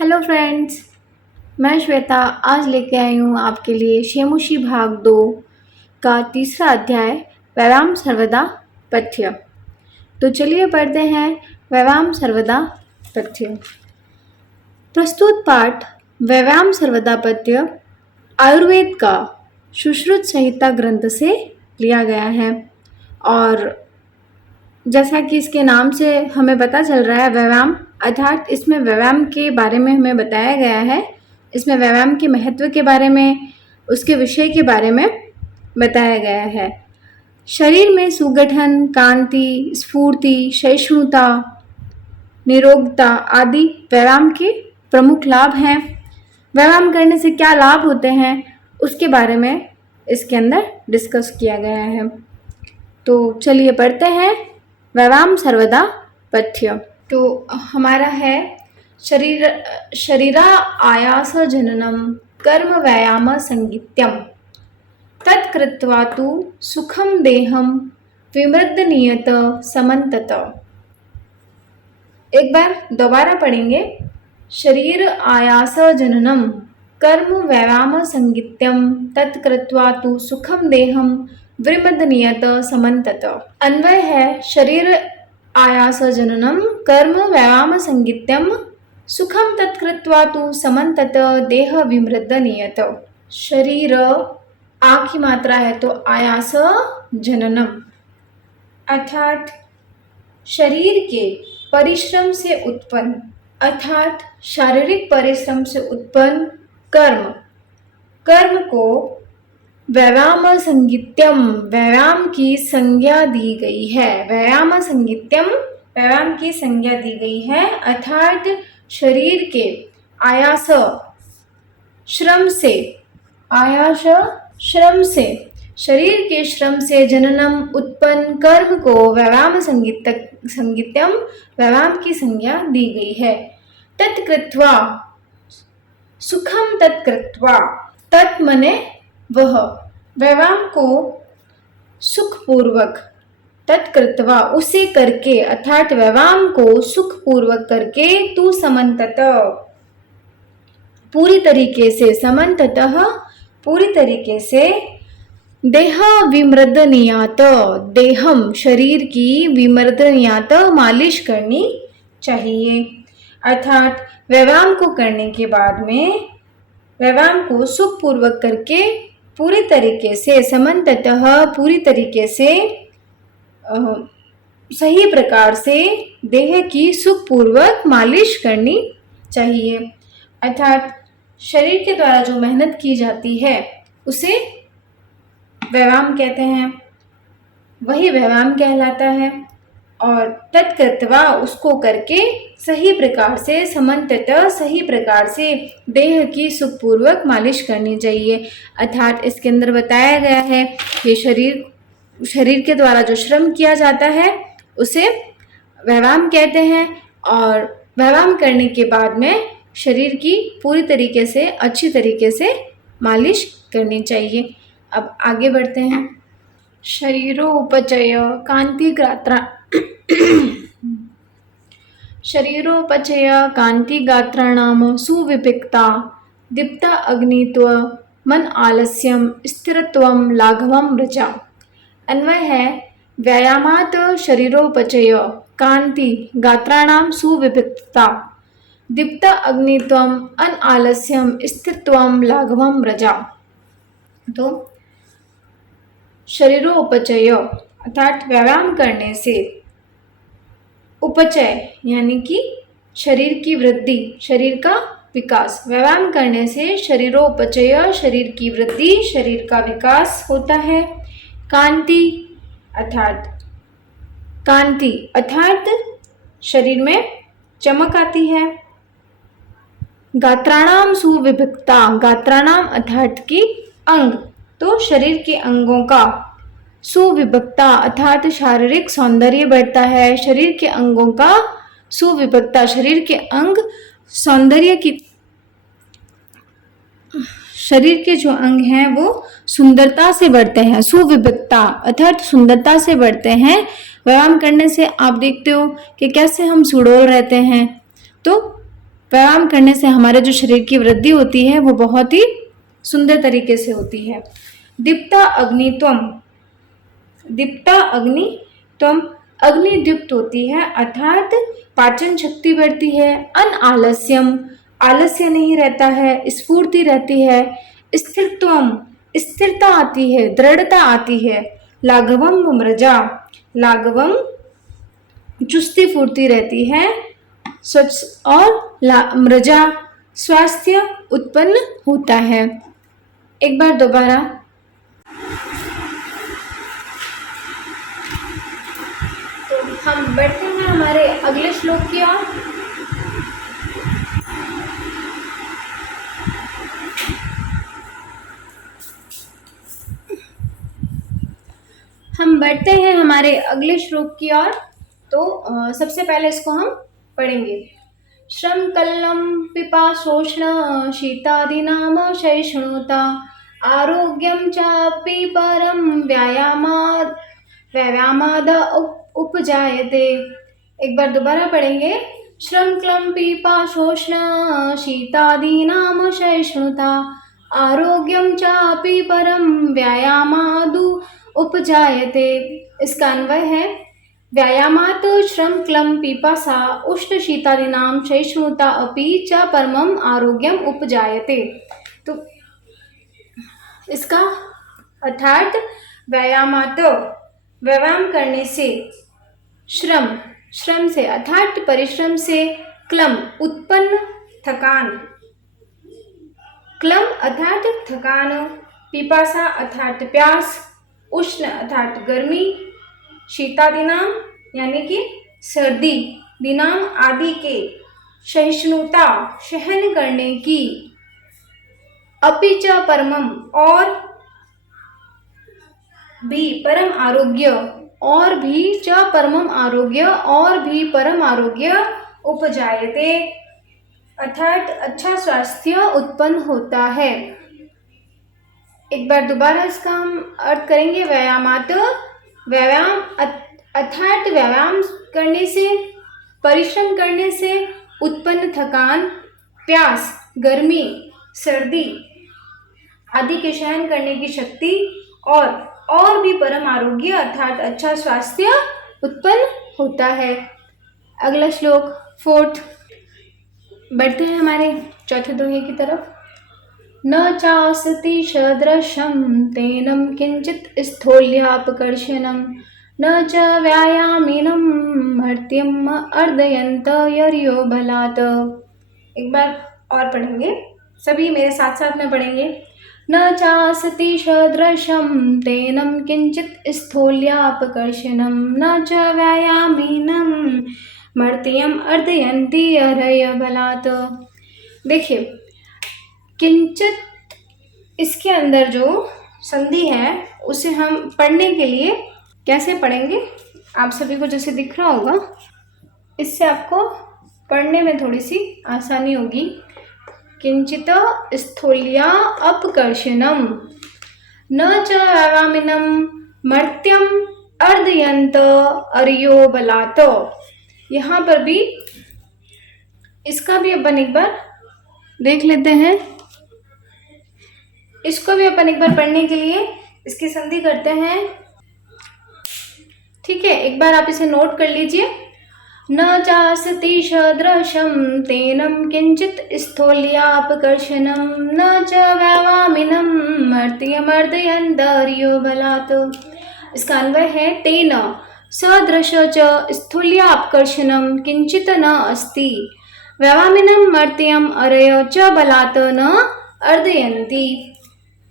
Hello friends, मैं श्वेता आज लेके आई हूँ आपके लिए शेमुशी भाग 2 का तीसरा अध्याय व्यायाम सर्वदा पथ्य। तो चलिए पढ़ते हैं व्यायाम सर्वदा पथ्य। प्रस्तुत पाठ व्यायाम सर्वदा पथ्य आयुर्वेद का सुश्रुत संहिता ग्रंथ से लिया गया है और जैसा कि इसके नाम से हमें पता चल रहा है व्यायाम अर्थात इसमें व्यायाम के बारे में हमें बताया गया है। इसमें व्यायाम के महत्व के बारे में, उसके विषय के बारे में बताया गया है। शरीर में सुगठन, कांति, स्फूर्ति, सहिष्णुता, निरोगता आदि व्यायाम के प्रमुख लाभ हैं। व्यायाम करने से क्या लाभ होते हैं उसके बारे में इसके अंदर डिस्कस किया गया है। तो चलिए पढ़ते हैं व्यायाम सर्वदा पथ्य। तो हमारा है शरीरा आयास जननम कर्म व्यायाम संगीत्यम तत्कृत्वा तु सुखम देहम विमृद्धनीयत समन्तत। एक बार दोबारा पढ़ेंगे। शरीर आयास जननम कर्म व्यायाम संगीत्यम तत्कृत्वा तु सुखम देहम विमृद्धनीयत समन्तत। अन्वय है शरीर आयास जननम कर्म व्यायाम संगीत्यम सुखम तत्कृत्वा तु समन्तत देह विमृद्धनीयत। शरीर आ की मात्रा है तो आयास जननम अर्थात शरीर के परिश्रम से उत्पन्न अर्थात शारीरिक परिश्रम से उत्पन्न कर्म को व्यायाम संगीत्यम व्यायाम की संज्ञा दी गई है। व्यायाम संगीत्यम व्यायाम की संज्ञा दी गई है अर्थात शरीर के आयास श्रम से शरीर के श्रम से जननम उत्पन्न कर्म को व्यायाम संगीत्यम व्यायाम की संज्ञा दी गई है। तत्कृत्वा सुखम तत्कृत्वा तत् मने वह व्यायाम को सुखपूर्वक तत्कृत्वा उसे करके अर्थात व्यायाम को सुखपूर्वक करके तू समन्तत पूरी तरीके से समन्ततः पूरी तरीके से देह विमृद्धनीयात देहम शरीर की विमृद्धनीयात मालिश करनी चाहिए। अर्थात व्यायाम को करने के बाद में व्यायाम को सुखपूर्वक करके पूरी तरीके से समन्ततः पूरी तरीके से सही प्रकार से देह की सुखपूर्वक मालिश करनी चाहिए। अर्थात शरीर के द्वारा जो मेहनत की जाती है उसे व्यायाम कहते हैं, वही व्यायाम कहलाता है। और तत्कृत्वा उसको करके सही प्रकार से समन्ततः सही प्रकार से देह की सुखपूर्वक मालिश करनी चाहिए। अर्थात इसके अंदर बताया गया है कि शरीर के द्वारा जो श्रम किया जाता है उसे व्यायाम कहते हैं और व्यायाम करने के बाद में शरीर की पूरी तरीके से अच्छी तरीके से मालिश करनी चाहिए। अब आगे बढ़ते हैं। शरीरोपचय कान्तिगात्राणां सुविपिक्ता दीप्त अग्नित्व मन आलस्यम स्थिरत्वं लाघवं रचा। अन्वय है व्यायामात् शरीरोपचय कांति गात्राणां सुविपिक्ता दीप्त अग्नित्वं अन आलस्यम स्थिरत्वं लाघवं रजा। तो शरीरोपचय अर्थात व्यायाम करने से उपचय यानी कि शरीर की वृद्धि, शरीर का विकास। व्यायाम करने से शरीरोपचय शरीर की वृद्धि, शरीर का विकास होता है। कांति अर्थात शरीर में चमक आती है। गात्राणाम सुविभक्ता गात्राणाम अर्थात की अंग, तो शरीर के अंगों का सुविभक्ता अर्थात शारीरिक सौंदर्य बढ़ता है। शरीर के अंगों का सुविभक्ता शरीर के अंग सौंदर्य की शरीर के जो अंग हैं वो सुंदरता से बढ़ते हैं। सुविभक्ता अर्थात सुंदरता से बढ़ते हैं। व्यायाम करने से आप देखते हो कि कैसे हम सुडौल रहते हैं, तो व्यायाम करने से हमारे जो शरीर की वृद्धि होती है वो बहुत ही सुंदर तरीके से होती है। दीप्ता अग्नित्वम, दीप्ता अग्नित्वम, अग्नि दीप्त होती है अर्थात पाचन शक्ति बढ़ती है। अन आलस्यम, आलस्य नहीं रहता है, स्फूर्ति रहती है। स्थिरत्वम, स्थिरता आती है, दृढ़ता आती है। लाघवम मृजा, लाघवम चुस्ती फुर्ती रहती है। स्वच्छ और मृजा स्वास्थ्य उत्पन्न होता है। एक बार दोबारा, तो हम बढ़ते हैं हमारे अगले श्लोक की ओर। हम बढ़ते हैं हमारे अगले श्लोक की ओर। तो सबसे पहले इसको हम पढ़ेंगे। श्रम कल्लम पिपाशोष्ण शीतादिनाम सहिष्णुता आरोग्यम चापि परम व्यायामाद उपजायते। एक बार दोबारा पढ़ेंगे। श्रम क्लम पिपाशोष्ण शीतादिनाम सहिष्णुता आरोग्यम चापि परम व्यायामादु उपजायते। इसका अन्वय है व्यायामात् श्रम क्लम पिपासा उष्ण शीतादिनां सहिष्णुता अपि च परमम आरोग्यम उपजायते। तो इसका अर्थात व्यायामात्, व्यायाम करने से, श्रम, श्रम से अर्थात परिश्रम से, क्लम उत्पन्न थकान, क्लम अर्थात थकान, पिपासा अर्थात प्यास, उष्ण अर्थात गर्मी, शीतादिनाम यानी कि सर्दी, दिनाम आदि के, सहिष्णुता सहन करने की, अपि च परमम और भी परम आरोग्य, और भी च परमम आरोग्य, और भी परम आरोग्य उपजायते अर्थात अच्छा स्वास्थ्य उत्पन्न होता है। एक बार दोबारा इसका हम अर्थ करेंगे। व्यायामात्, व्यायाम अर्थात व्यायाम करने से, परिश्रम करने से उत्पन्न थकान, प्यास, गर्मी, सर्दी आदि के सहन करने की शक्ति, और भी परम आरोग्य अर्थात अच्छा स्वास्थ्य उत्पन्न होता है। अगला श्लोक 4th। बढ़ते हैं हमारे चौथे दोहे की तरफ। न चास्ति सदृशं तेनं किंचित स्थूल्यापकर्षणं न च व्यायामिनं मर्त्यं अर्दयन्त यर्यो बलात्। एक बार और पढ़ेंगे, सभी मेरे साथ साथ में पढ़ेंगे। न चास्ति सदृशं तेनं किंचित स्थूल्यापकर्षणं न च व्यायामिनं मर्त्यं अर्दयन्ति यर्यो बलात्। देखिए, किंचित, इसके अंदर जो संधि है उसे हम पढ़ने के लिए कैसे पढ़ेंगे, आप सभी को जैसे दिख रहा होगा, इससे आपको पढ़ने में थोड़ी सी आसानी होगी। किंचित स्थूल्या अपकर्षणम न च व्यायामिनं मर्त्यम अर्दयन्त अर्यो बलात्। यहाँ पर भी इसका भी अपन एक बार देख लेते हैं। इसको भी अपन एक बार पढ़ने के लिए इसकी संधि करते हैं। ठीक है, एक बार आप इसे नोट कर लीजिए। न चास्ति सदृशं तेनं किंचित स्थूल्यापकर्षणं न च व्यायामिनं मर्त्यमर्दयन्त अर्यो बलात्। इसका अन्वय है तेन सदृश च स्थूल्यापकर्षणं किंचित न अस्ति व्यायामिनं मर्त्यम अर्य च बलात् न अर्दयन्ति।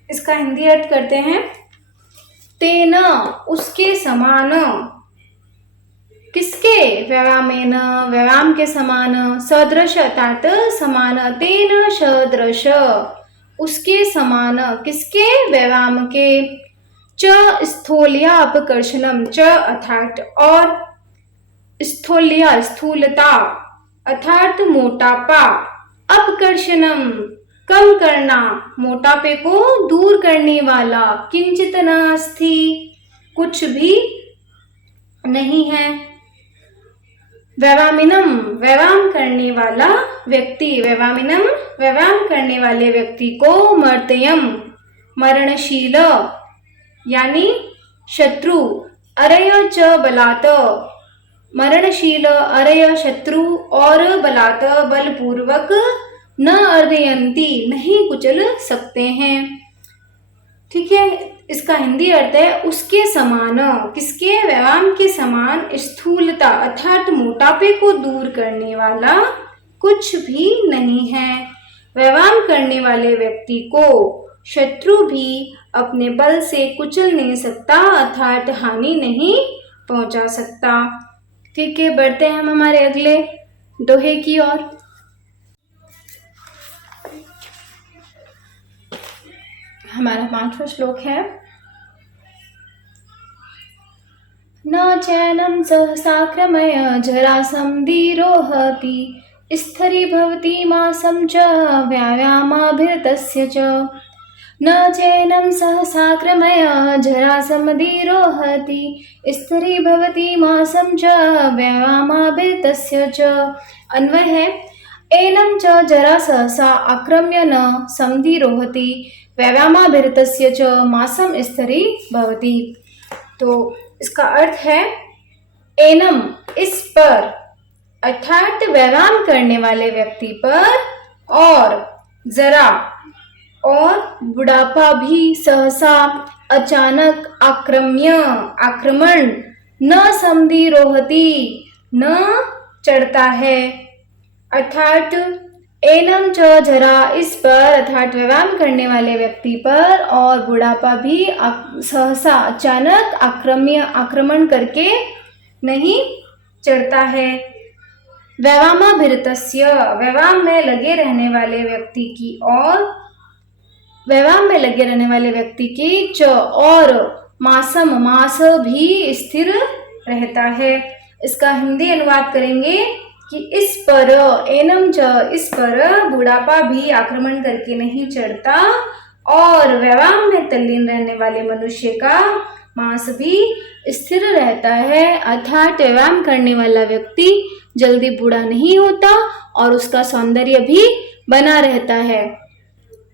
इसका हिंदी अर्थ करते हैं। तेन, उसके समान, किसके, व्यायामेन, व्यायाम के समान, सदृश अर्थात समान, तेन सदृश उसके समान, किसके, व्यायाम के, च स्थूल्या अपकर्षणम, च अर्थात और, स्थूल्या स्थूलता अर्थात मोटापा, अपकर्षणम कम करना, मोटापे को दूर करने वाला, किंचित नास्ति कुछ भी नहीं है, व्यायामिनम व्यायाम करने वाला व्यक्ति, व्यायामिनम व्यायाम करने वाले व्यक्ति को मर्त्यम मरणशील यानी शत्रु, अरय च बलात् मरणशील, अरय शत्रु और बलात् बलपूर्वक न अर्दयंती नहीं कुचल सकते हैं। ठीक है, इसका हिंदी अर्थ है उसके समान, किसके, व्यायाम के समान स्थूलता अर्थात मोटापे को दूर करने वाला कुछ भी नहीं है। व्यायाम करने वाले व्यक्ति को शत्रु भी अपने बल से कुचल नहीं सकता अर्थात हानि नहीं पहुंचा सकता। ठीक है, बढ़ते हैं हम हमारे अगले दोहे की ओर। हमारा 5वां श्लोक है, न चैनं सहसाक्रमय जरासन्धिरोहति स्थिरीभवति मासं च व्यायामाभिरतस्य च। न चैनं सहसाक्रमय जरासन्धिरोहति स्थिरीभवति मासं च व्यायामाभिरतस्य च। अन्वय है, एनं च जरा सहसा आक्रम्य न संधिरोहति व्यायामाभिरतस्य च मासं स्थिरी भवति। तो इसका अर्थ है एनम इस पर अर्थात व्यायाम करने वाले व्यक्ति पर, और जरा और बुढ़ापा भी सहसा अचानक आक्रमण न संधिरोहति न चढ़ता है। अर्थात एनम च जरा इस पर अर्थात व्यायाम करने वाले व्यक्ति पर, और बुढ़ापा भी सहसा अचानक आक्रमण करके नहीं चढ़ता है। व्यायामाभिरतस्य व्यायाम में लगे रहने वाले व्यक्ति की, और व्यायाम में लगे रहने वाले व्यक्ति की च, और मासम मास भी स्थिर रहता है। इसका हिंदी अनुवाद करेंगे कि इस पर, एनम च इस पर बुढ़ापा भी आक्रमण करके नहीं चढ़ता, और व्यायाम में तल्लीन रहने वाले मनुष्य का मांस भी स्थिर रहता है। अर्थात व्यायाम करने वाला व्यक्ति जल्दी बूढ़ा नहीं होता और उसका सौंदर्य भी बना रहता है।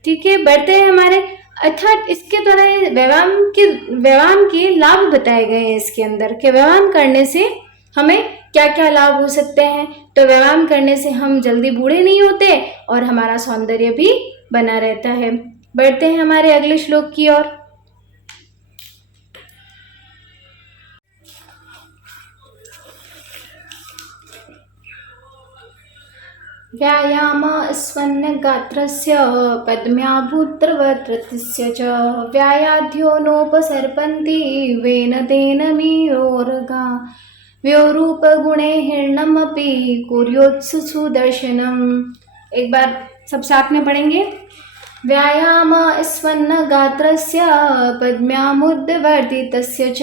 ठीक है, बढ़ते हैं हमारे, अर्थात इसके द्वारा व्यायाम के लाभ बताए गए हैं इसके अंदर, कि व्यायाम करने से हमें क्या क्या लाभ हो सकते हैं। तो व्यायाम करने से हम जल्दी बूढ़े नहीं होते और हमारा सौंदर्य भी बना रहता है। बढ़ते हैं हमारे अगले श्लोक की ओर। व्यायाम स्वन्न गात्रस्य पद्म्याभूत्रवत्रस्य च व्यायाध्यो नोपसर्पन्ति वेन तेन मीरोरगा व्योरूप गुणे हिरणमपि कुर्योत्सु सुदर्शनम। एक बार सब साथ में पढ़ेंगे। व्यायाम स्वन्न गात्रस्य पद्म्यामुद्वर्तितस्य च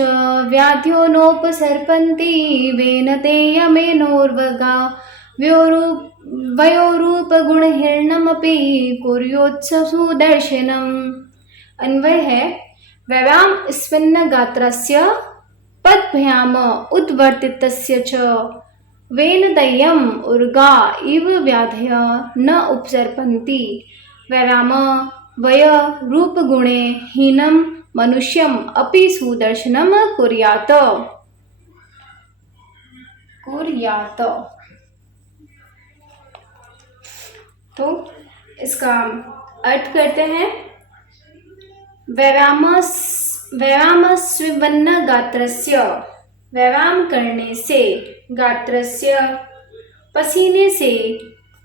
व्याध्यो नोपसर्पन्ति वेन तेयमेनोर्वगा वयोरूप गुण हिरणमपि कुर्योत्सु सुदर्शनम। अन्वय है, व्यायाम स्वन्न गात्रस्य पद्भ्याम उद्वर्तितस्य च वेनदय्यम उर्गा इव व्याधय न उपसर्पन्ति व्यायाम वय रूप गुणे हीनम मनुष्यम अपि सुदर्शनम कुर्यात। तो इसका अर्थ करते हैं, व्यायाम स्विवन्न गात्रस्य व्यायाम करने से, गात्रस्य पसीने से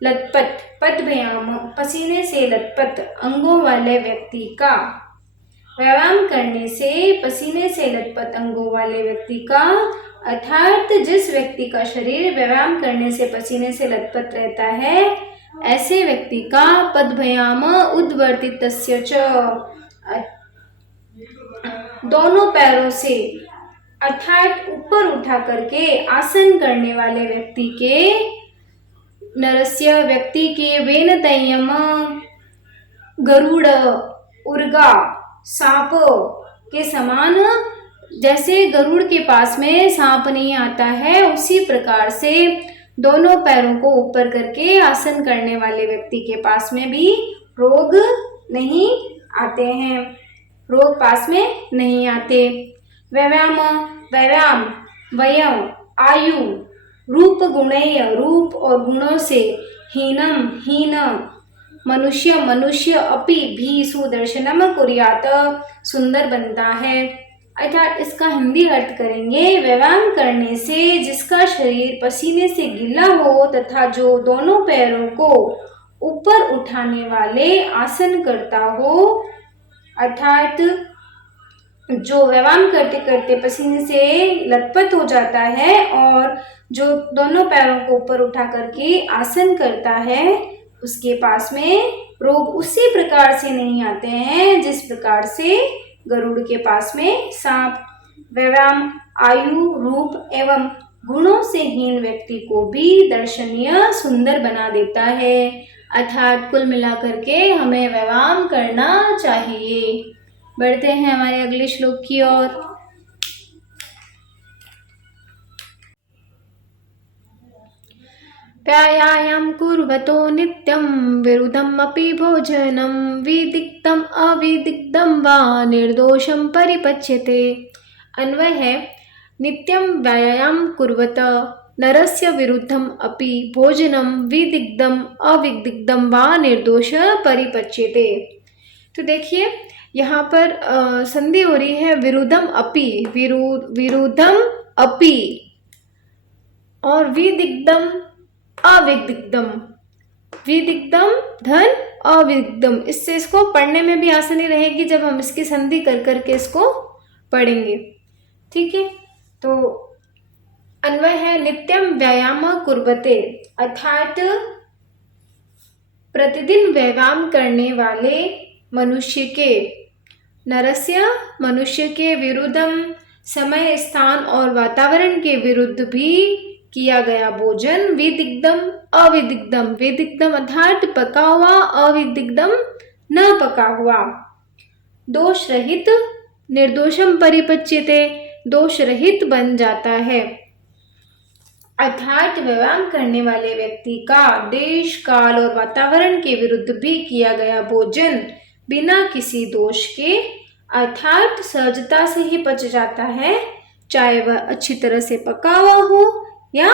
लथपथ, पद्भ्याम पसीने से लथपथ अंगों वाले व्यक्ति का, व्यायाम करने से पसीने से लथपथ अंगों वाले व्यक्ति का, अर्थात जिस व्यक्ति का शरीर व्यायाम करने से पसीने से लथपथ रहता है ऐसे व्यक्ति का पद्भ्याम उद्वर्तितस्य च दोनों पैरों से अर्थात ऊपर उठा करके आसन करने वाले व्यक्ति के, नरस्य व्यक्ति के, वेनतय्यम गरुड़ उर्गा सांप के समान जैसे गरुड़ के पास में सांप नहीं आता है, उसी प्रकार से दोनों पैरों को ऊपर करके आसन करने वाले व्यक्ति के पास में भी रोग नहीं आते हैं, रोग पास में नहीं आते। व्यायाम व्यायाम वयम आयु रूप गुणेय रूप और गुणों से हीनम हीन मनुष्य मनुष्य अपि भी सुदर्शनम कुर्यात सुंदर बनता है। अर्थात इसका हिंदी अर्थ करेंगे, व्यायाम करने से जिसका शरीर पसीने से गीला हो तथा जो दोनों पैरों को ऊपर उठाने वाले आसन करता हो, अर्थात जो व्यायाम करते करते पसीने से लथपथ हो जाता है और जो दोनों पैरों को ऊपर उठा करके आसन करता है, उसके पास में रोग उसी प्रकार से नहीं आते हैं जिस प्रकार से गरुड़ के पास में सांप। व्यायाम आयु रूप एवं गुणों से हीन व्यक्ति को भी दर्शनीय सुंदर बना देता है। अर्थात कुल मिलाकर के हमें व्यायाम करना चाहिए। बढ़ते हैं हमारे अगले श्लोक की ओर। व्यायामं कुर्वतो नित्यं विरुद्धम् अपि भोजनं विदिक्तम् अविदिक्तं वा निर्दोषं परिपच्यते। अन्वय है, नित्यं व्यायामं कुर्वत नरस्य विरुद्धम् अपि भोजनं विदिग्धम् अविदिग्धं वा निर्दोष परिपच्यते। तो देखिए यहाँ पर संधि हो रही है विरुद्धम अपि, विरुद्धम अपि और विदिग्धम अविदिग्धम, विदिग्धम धन अविदिग्धम। इससे इसको पढ़ने में भी आसानी रहेगी जब हम इसकी संधि कर करके इसको पढ़ेंगे। ठीक है, तो अन्वय है नित्यम व्यायाम कुर्वते, अर्थात प्रतिदिन व्यायाम करने वाले मनुष्य के, नरस्य मनुष्य के विरुद्धम समय स्थान और वातावरण के विरुद्ध भी किया गया भोजन, विदिग्धम अविदिग्धम, विदिग्धम अर्थात पका हुआ, अविदिग्धम न पका हुआ, दोष रहित निर्दोषम परिपच्यते, दोष रहित बन जाता है। अर्थात व्यायाम करने वाले व्यक्ति का देश काल और वातावरण के विरुद्ध भी किया गया भोजन बिना किसी दोष के अर्थात सहजता से ही पच जाता है, चाहे वह अच्छी तरह से पका हुआ हो या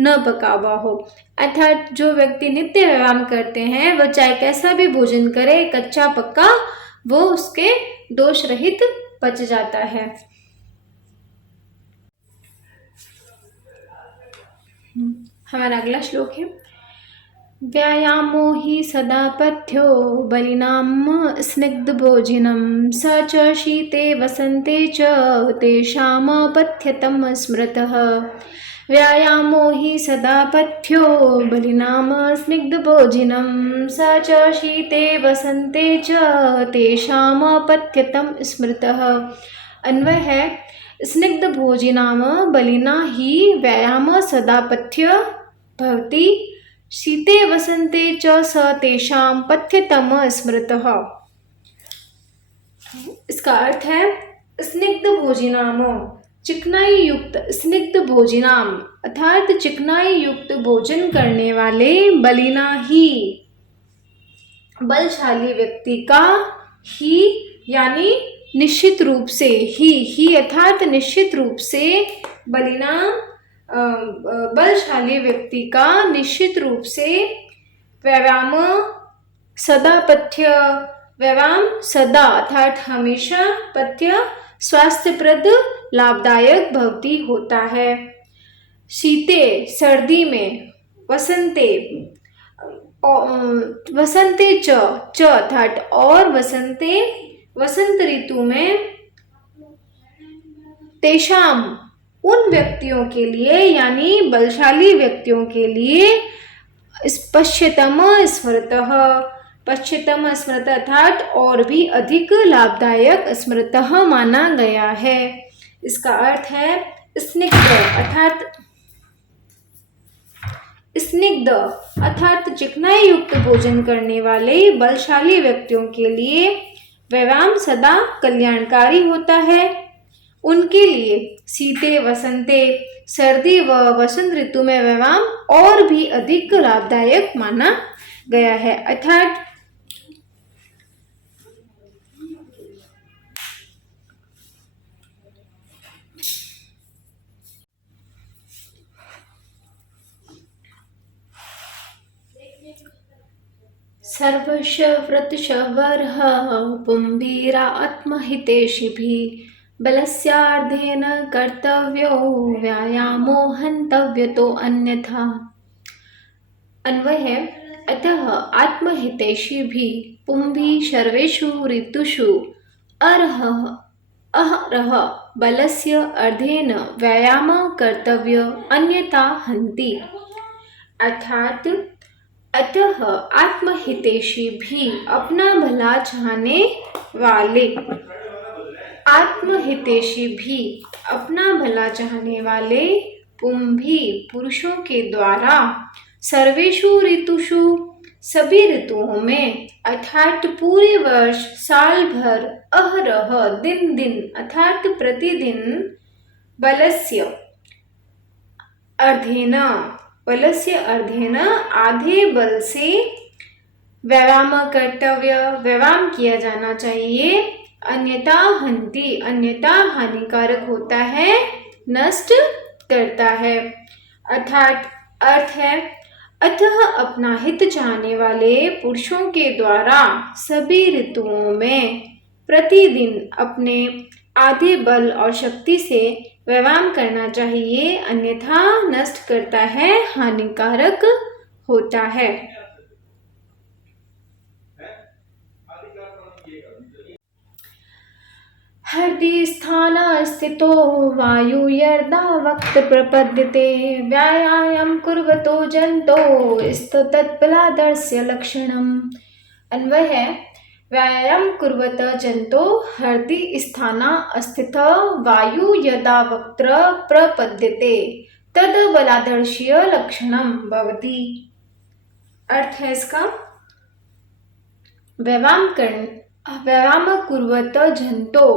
न पका हुआ हो। अर्थात जो व्यक्ति नित्य व्यायाम करते हैं वह चाहे कैसा भी भोजन करे, कच्चा पक्का, वो उसके दोष रहित पच जाता है। हमारा अगला श्लोक है, व्यायामो हि सदा पथ्यो बलिनां स्निग्ध भोजनं स च शीते वसन्ते च तेषां पथ्यतं स्मृतः। व्यायामो हि सदा पथ्यो बलिनां स्निग्ध भोजनं स च शीते वसन्ते च तेषां पथ्यतं स्मृतः। अन्वय है, स्निग्ध भोजनां बलिना हि व्यायाम सदा पथ्य भवति, शीते वसन्ते च स तेषां पथ्यतम स्मृतः। इसका अर्थ है, स्निग्ध भोजनाम, चिकनाई युक्त, स्निग्ध भोजनाम अर्थात चिकनाई युक्त भोजन करने वाले, बलिना ही बलशाली व्यक्ति का, ही यानी निश्चित रूप से, ही अर्थात निश्चित रूप से, बलिना बलशाली व्यक्ति का निश्चित रूप से व्यायाम सदा पथ्य, व्यायाम सदा अर्थात हमेशा, पथ्य स्वास्थ्यप्रद लाभदायक भवती होता है। शीते सर्दी में, वसंते वसंते च अर्थात और, वसंते वसंत ऋतु में, तेषाम उन व्यक्तियों के लिए यानी बलशाली व्यक्तियों के लिए, पश्यतम स्मृतः, पश्यतम स्मृत अर्थात और भी अधिक लाभदायक, स्मृतः माना गया है। इसका अर्थ है स्निग्ध अर्थात, स्निग्ध अर्थात चिकनाई युक्त भोजन करने वाले बलशाली व्यक्तियों के लिए व्यायाम सदा कल्याणकारी होता है उनके लिए शीते वसंते, सर्दी व वसंत ऋतु में व्यायाम और भी अधिक लाभदायक माना गया है। अर्थात सर्वश व्रतशवरः पुंभीरा आत्महितेशिभिः बलस्यार्धेन कर्तव्यो व्यायामो हन्तव्यतो अन्यथा। अन्वय है, अतः आत्महितैषी भी पुंभी सर्वेषु ऋतुषु अहरह बलस्य अर्धेन व्यायाम कर्तव्य अन्यथा हन्ति। अर्थात अतः आत्महितैषी भी अपना भला चाहने वाले पुंभी पुरुषों के द्वारा सर्वेषु ऋतुषु सभी ऋतुओं में अर्थात पूरे वर्ष साल भर अहरह दिन दिन अर्थात प्रतिदिन बलस्य अर्धेन आधे बल से व्यायाम किया जाना चाहिए। अन्यथा हन्ति अन्यथा हानिकारक होता है, नष्ट करता है। अर्थात अर्थ है, अतः अपना हित चाहने वाले पुरुषों के द्वारा सभी ऋतुओं में प्रतिदिन अपने आधे बल और शक्ति से व्यायाम करना चाहिए, अन्यथा नष्ट करता है, हानिकारक होता है। हृदि स्थान स्थितो वायु यदा वक्त प्रपद्यते व्यायाम कुर्वतो जंतो तत्बलादर्स्य लक्षणम। अन्वय है, व्यायाम कुर्वत जंतो हृदि स्थान स्थित वायु यदा वक्त प्रपद्यते तद बलादर्श्य लक्षणम भवति। अर्थ है इसका, व्यायाम कुर्वत जंतो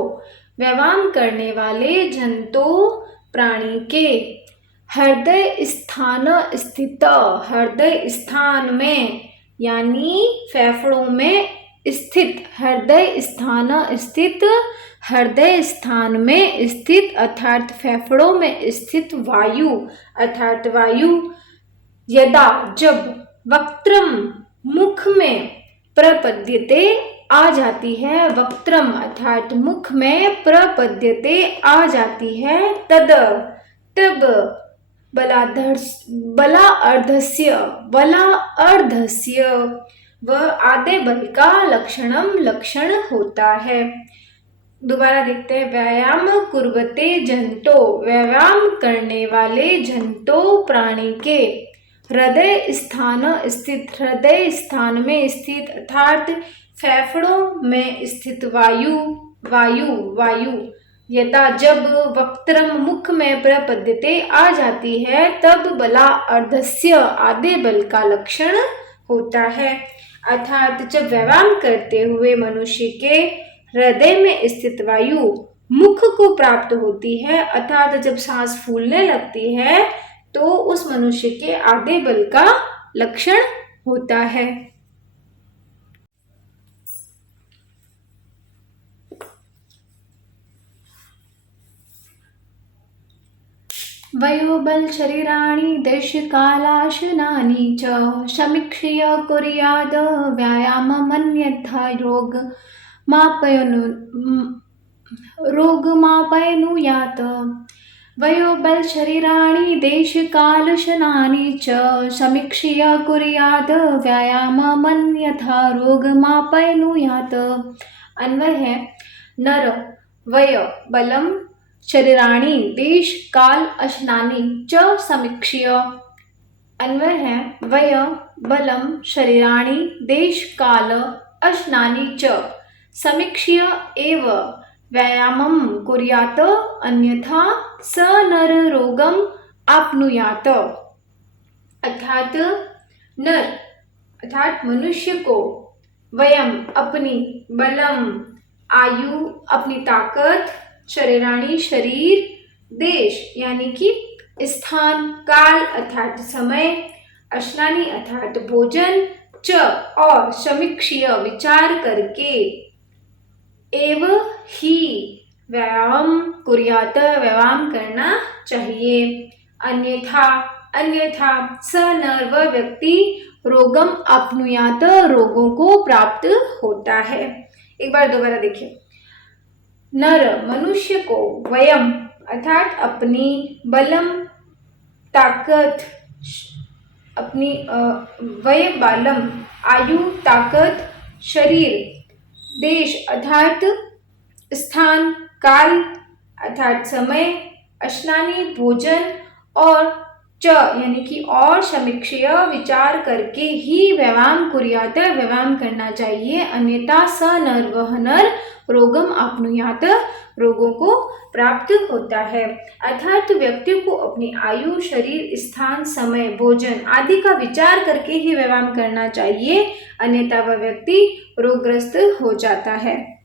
व्यायाम करने वाले जंतो प्राणी के हृदय स्थान में यानी फेफड़ों में स्थित हृदय स्थान में स्थित अर्थात फेफड़ों में स्थित वायु अर्थात वायु यदा जब वक्त्रम मुख में प्रपद्यते आ जाती है, वक्त्रम अर्थात मुख में प्रपद्यते आ जाती है, तब बला अर्धस्य व आधे बल का लक्षण होता है। दोबारा देखते हैं, व्यायाम कुर्वते जंतो व्यायाम करने वाले जंतो प्राणी के हृदय स्थान में स्थित अर्थात फेफड़ों में स्थित वायु यदा जब वक्त्रम मुख में प्रपद्यते आ जाती है, तब बला अर्धस्य आधे बल का लक्षण होता है। अर्थात जब व्यायाम करते हुए मनुष्य के हृदय में स्थित वायु मुख को प्राप्त होती है, अर्थात जब सांस फूलने लगती है, तो उस मनुष्य के आधे बल का लक्षण होता है। वयोबल शरीराणि देशकालाशनानि च समीक्ष्य कुर्याद् व्यायाममन्यथा रोगमापनुयात्। वयोबल शरीराणि देशकालशनानि च समीक्ष्य कुर्याद् व्यायाममन्यथा रोगमापनुयात्। अन्वय है, नर वय बलम शरीराणि देश काल अशनानि च समीक्ष्य। अन्वय है, वय बलम शरीराणि देश काल अशनानि च समीक्ष्य एव व्यायामं कुर्यात् अन्यथा स नर रोगम आपनुयात्। अर्थात नर अर्थात मनुष्य को, वयम अपनी, बलम आयु अपनी ताकत, शरीराणी शरीर, देश यानी कि स्थान, काल अर्थात समय, अश्नानी अर्थात भोजन, च और समीक्षीय विचार करके, एव ही व्यायाम कुर्यात व्यायाम करना चाहिए, अन्यथा अन्यथा स नर वह व्यक्ति रोगम अपनुयात रोगों को प्राप्त होता है। एक बार दोबारा देखिए, नर मनुष्य को वयम अर्थात अपनी बलम ताकत, अपनी वय बालम आयु ताकत, शरीर, देश अर्थात स्थान, काल अर्थात समय, अश्नानी भोजन और च यानी कि और समीक्षीय विचार करके ही व्यायाम कुर्यात व्यायाम करना चाहिए, अन्यथा स नर वह नर रोगम आपनुयात रोगों को प्राप्त होता है। अर्थात व्यक्ति को अपनी आयु, शरीर, स्थान, समय, भोजन आदि का विचार करके ही व्यायाम करना चाहिए, अन्यथा वह व्यक्ति रोगग्रस्त हो जाता है।